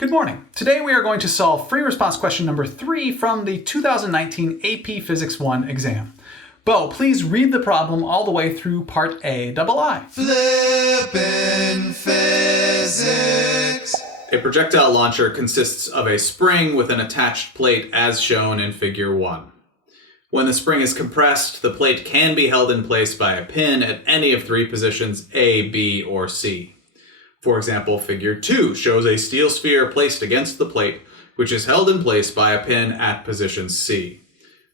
Good morning. Today we are going to solve free response question number 3 from the 2019 AP Physics 1 exam. Bo, please read the problem all the way through part A double I. Flippin' physics. A projectile launcher consists of a spring with an attached plate as shown in figure 1. When the spring is compressed, the plate can be held in place by a pin at any of 3 positions A, B, or C. For example, figure 2 shows a steel sphere placed against the plate, which is held in place by a pin at position C.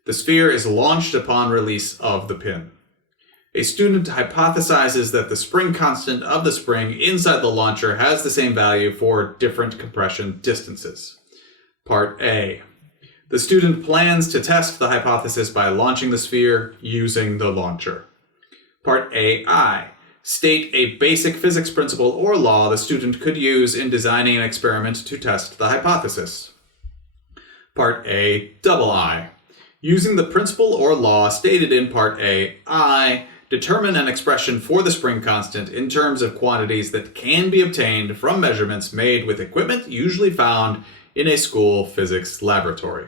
The sphere is launched upon release of the pin. A student hypothesizes that the spring constant of the spring inside the launcher has the same value for different compression distances. Part A. The student plans to test the hypothesis by launching the sphere using the launcher. Part AI. State a basic physics principle or law the student could use in designing an experiment to test the hypothesis. Part I. Using the principle or law stated in Part AI, determine an expression for the spring constant in terms of quantities that can be obtained from measurements made with equipment usually found in a school physics laboratory.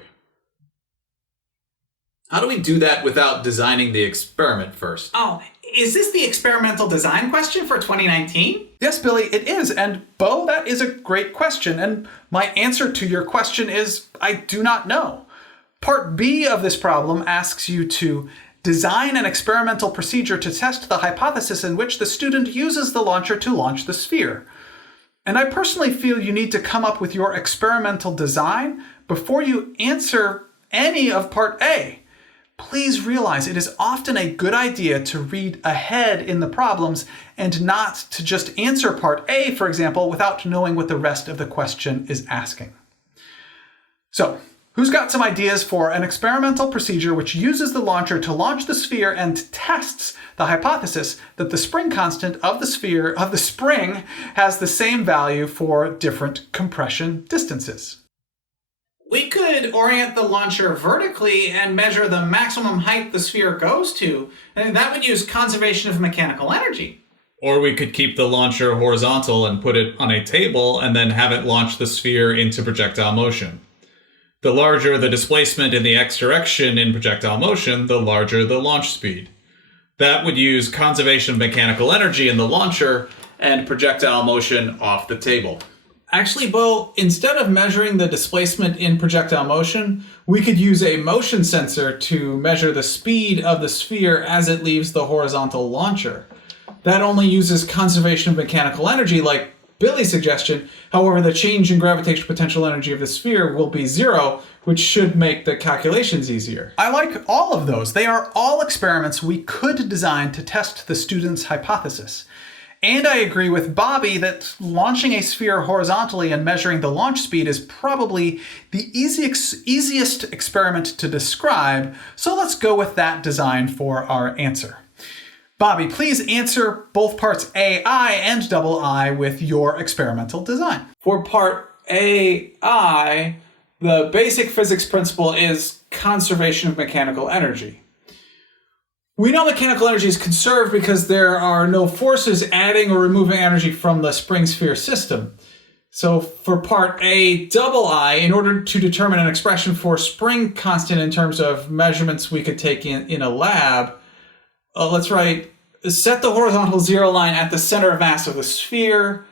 How do we do that without designing the experiment first? Oh, is this the experimental design question for 2019? Yes, Billy, it is. And Bo, that is a great question. And my answer to your question is I do not know. Part B of this problem asks you to design an experimental procedure to test the hypothesis in which the student uses the launcher to launch the sphere. And I personally feel you need to come up with your experimental design before you answer any of Part A. Please realize it is often a good idea to read ahead in the problems and not to just answer Part A, for example, without knowing what the rest of the question is asking. So, who's got some ideas for an experimental procedure which uses the launcher to launch the sphere and tests the hypothesis that the spring constant of the spring has the same value for different compression distances? We could orient the launcher vertically and measure the maximum height the sphere goes to, and that would use conservation of mechanical energy. Or we could keep the launcher horizontal and put it on a table and then have it launch the sphere into projectile motion. The larger the displacement in the x direction in projectile motion, the larger the launch speed. That would use conservation of mechanical energy in the launcher and projectile motion off the table. Actually, Bo, instead of measuring the displacement in projectile motion, we could use a motion sensor to measure the speed of the sphere as it leaves the horizontal launcher. That only uses conservation of mechanical energy, like Billy's suggestion. However, the change in gravitational potential energy of the sphere will be 0, which should make the calculations easier. I like all of those. They are all experiments we could design to test the student's hypothesis. And I agree with Bobby that launching a sphere horizontally and measuring the launch speed is probably the easiest experiment to describe, so let's go with that design for our answer. Bobby, please answer both parts AI and double I with your experimental design. For part AI, the basic physics principle is conservation of mechanical energy. We know mechanical energy is conserved because there are no forces adding or removing energy from the spring-sphere system. So for part A double I, in order to determine an expression for spring constant in terms of measurements we could take in a lab, let's write, set the horizontal 0 line at the center of mass of the sphere.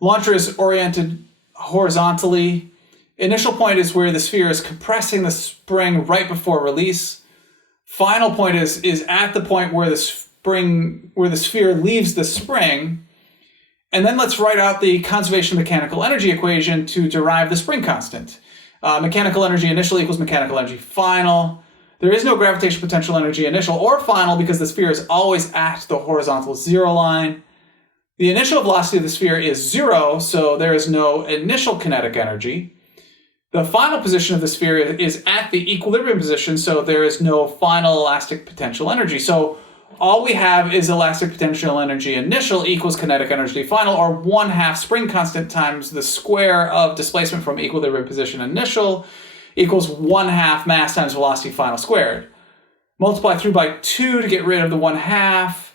Launcher is oriented horizontally. Initial point is where the sphere is compressing the spring right before release. Final point is at the point where the sphere leaves the spring. And then let's write out the conservation of mechanical energy equation to derive the spring constant. Mechanical energy initial equals mechanical energy final. There is no gravitational potential energy initial or final because the sphere is always at the horizontal 0 line. The initial velocity of the sphere is 0, so there is no initial kinetic energy. The final position of the sphere is at the equilibrium position, so there is no final elastic potential energy. So all we have is elastic potential energy initial equals kinetic energy final, or 1/2 spring constant times the square of displacement from equilibrium position initial equals 1/2 mass times velocity final squared. Multiply through by 2 to get rid of the 1/2,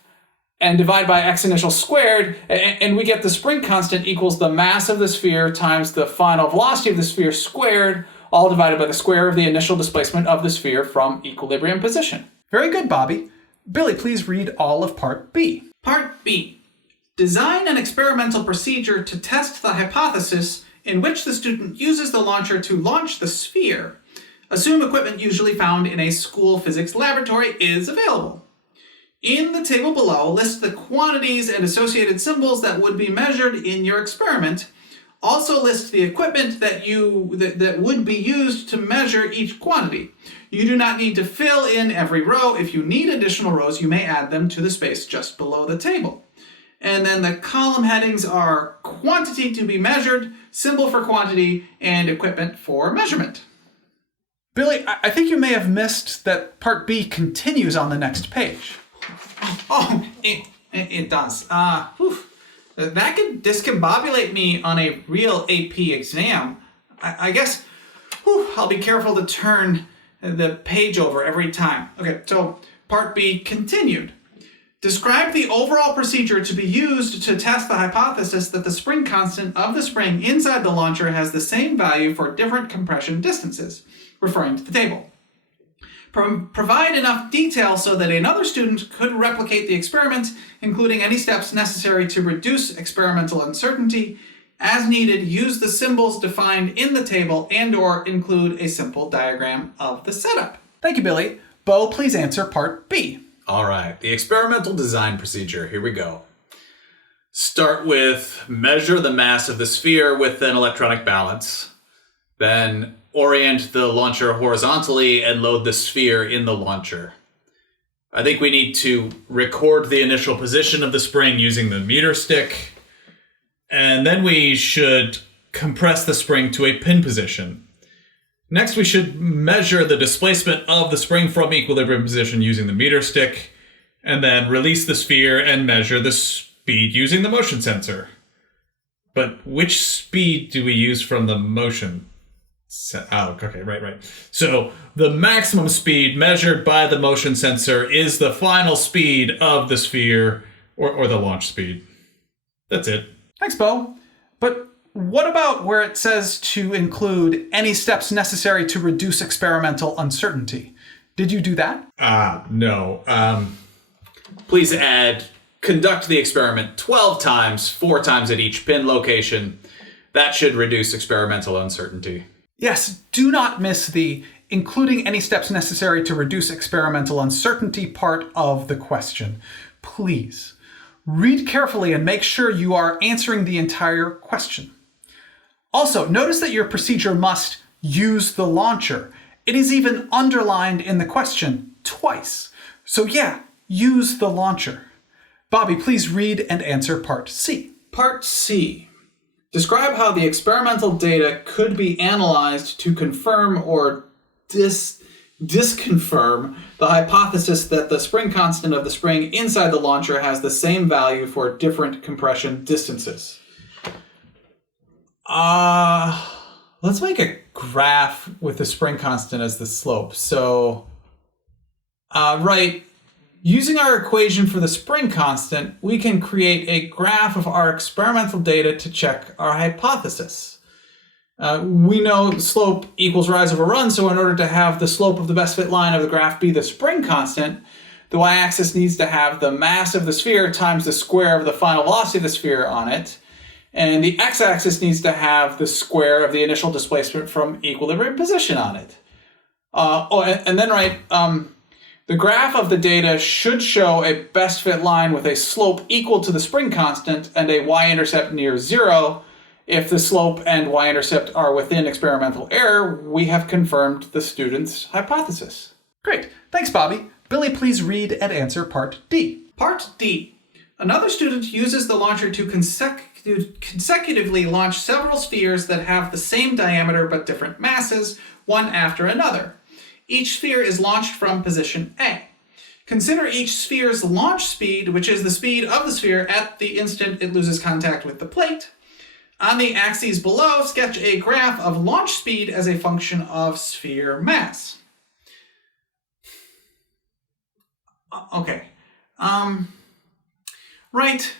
and divide by x initial squared, and we get the spring constant equals the mass of the sphere times the final velocity of the sphere squared, all divided by the square of the initial displacement of the sphere from equilibrium position. Very good, Bobby. Billy, please read all of Part B. Part B. Design an experimental procedure to test the hypothesis in which the student uses the launcher to launch the sphere. Assume equipment usually found in a school physics laboratory is available. In the table below, list the quantities and associated symbols that would be measured in your experiment. Also list the equipment that would be used to measure each quantity. You do not need to fill in every row. If you need additional rows, you may add them to the space just below the table. And then the column headings are quantity to be measured, symbol for quantity, and equipment for measurement. Billy, I think you may have missed that Part B continues on the next page. Oh, it does. That could discombobulate me on a real AP exam. I guess I'll be careful to turn the page over every time. Okay, so Part B continued. Describe the overall procedure to be used to test the hypothesis that the spring constant of the spring inside the launcher has the same value for different compression distances, referring to the table. Provide enough detail so that another student could replicate the experiment, including any steps necessary to reduce experimental uncertainty. As needed, use the symbols defined in the table and/or include a simple diagram of the setup. Thank you, Billy. Bo, please answer Part B. All right, the experimental design procedure. Here we go. Start with measure the mass of the sphere with an electronic balance. Then orient the launcher horizontally and load the sphere in the launcher. I think we need to record the initial position of the spring using the meter stick. And then we should compress the spring to a pin position. Next, we should measure the displacement of the spring from equilibrium position using the meter stick, and then release the sphere and measure the speed using the motion sensor. But which speed do we use from the motion? Okay, right. So the maximum speed measured by the motion sensor is the final speed of the sphere, or the launch speed. That's it. Thanks, Bo. But what about where it says to include any steps necessary to reduce experimental uncertainty? Did you do that? No. Please add, conduct the experiment 12 times, 4 times at each pin location. That should reduce experimental uncertainty. Yes, do not miss the including any steps necessary to reduce experimental uncertainty part of the question. Please, read carefully and make sure you are answering the entire question. Also, notice that your procedure must use the launcher. It is even underlined in the question twice. So yeah, use the launcher. Bobby, please read and answer Part C. Part C. Describe how the experimental data could be analyzed to confirm or disconfirm the hypothesis that the spring constant of the spring inside the launcher has the same value for different compression distances. Let's make a graph with the spring constant as the slope. So, using our equation for the spring constant, we can create a graph of our experimental data to check our hypothesis. We know slope equals rise over run, so in order to have the slope of the best fit line of the graph be the spring constant, the y-axis needs to have the mass of the sphere times the square of the final velocity of the sphere on it, and the x-axis needs to have the square of the initial displacement from equilibrium position on it. The graph of the data should show a best fit line with a slope equal to the spring constant and a y-intercept near 0. If the slope and y-intercept are within experimental error, we have confirmed the student's hypothesis. Great. Thanks, Bobby. Billy, please read and answer Part D. Part D. Another student uses the launcher to consecutively launch several spheres that have the same diameter but different masses, one after another. Each sphere is launched from position A. Consider each sphere's launch speed, which is the speed of the sphere at the instant it loses contact with the plate. On the axes below, sketch a graph of launch speed as a function of sphere mass. Okay. Right.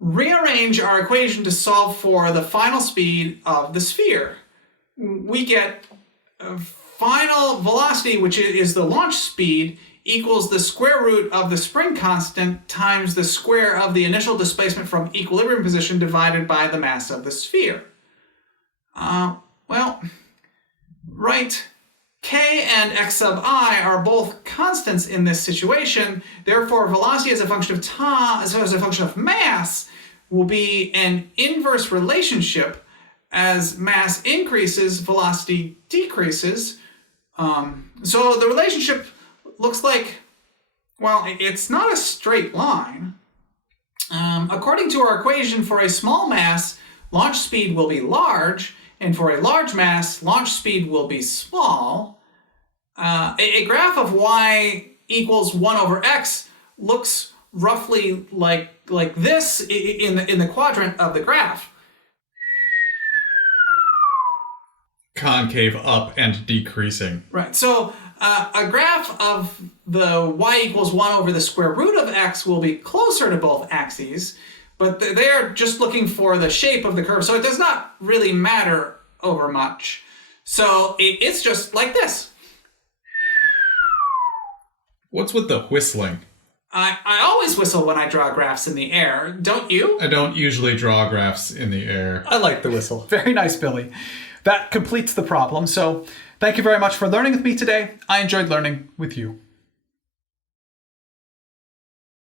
Rearrange our equation to solve for the final speed of the sphere. We get final velocity, which is the launch speed, equals the square root of the spring constant times the square of the initial displacement from equilibrium position divided by the mass of the sphere. Right. K and x sub I are both constants in this situation. Therefore, velocity as a function of time, as a function of mass, will be an inverse relationship. As mass increases, velocity decreases. So the relationship looks like, well, it's not a straight line. According to our equation, for a small mass, launch speed will be large, and for a large mass, launch speed will be small. A graph of y equals 1 over x looks roughly like this in the quadrant of the graph. Concave up and decreasing. Right, so a graph of the y equals 1 over the square root of x will be closer to both axes, but they're just looking for the shape of the curve, so it does not really matter over much. So it's just like this. What's with the whistling? I always whistle when I draw graphs in the air, don't you? I don't usually draw graphs in the air. I like the whistle. Very nice, Billy. That completes the problem, so thank you very much for learning with me today. I enjoyed learning with you.